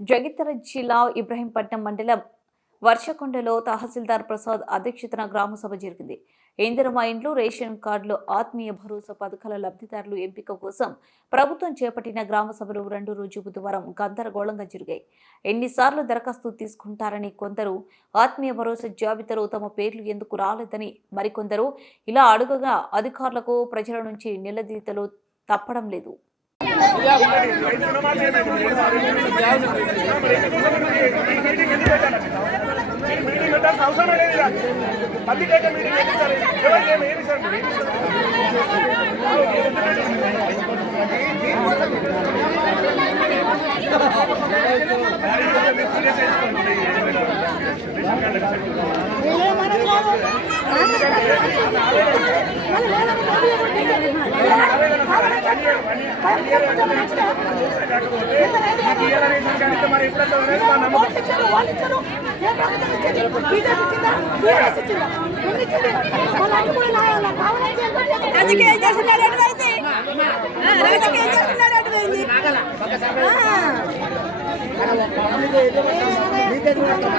జగిత్యాల జిల్లా ఇబ్రహీంపట్నం మండలం వర్షకొండలో తహసీల్దార్ ప్రసాద్ అధ్యక్షతన గ్రామ సభ జరిగింది. ఇందిరమ ఇండ్లు రేషన్ కార్డులు ఆత్మీయ భరోసా పథకాల లబ్ధిదారులు ఎంపిక కోసం ప్రభుత్వం చేపట్టిన గ్రామ సభలు రెండు రోజు బుధవారం గందరగోళంగా జరిగాయి. ఎన్నిసార్లు దరఖాస్తు తీసుకుంటారని కొందరు ఆత్మీయ భరోసా జాబితాలో తమ పేర్లు ఎందుకు రాలేదని మరికొందరు ఇలా అడుగగా అధికారులకు ప్రజల నుంచి నిలదీతలు తప్పడం లేదు. మీటింగ్ పెట్టాల్సిన అవసరం లేదు ఇక. పత్రికేట మీటింగ్ పెట్టించాలి ఎవరికి ఏమి ఏమి సార్ ఏమి రాజకీయం చేస్తున్నాడు అటువైంది రాజకీయం చేస్తున్నాడు అటువైంది మీకే చూడతాం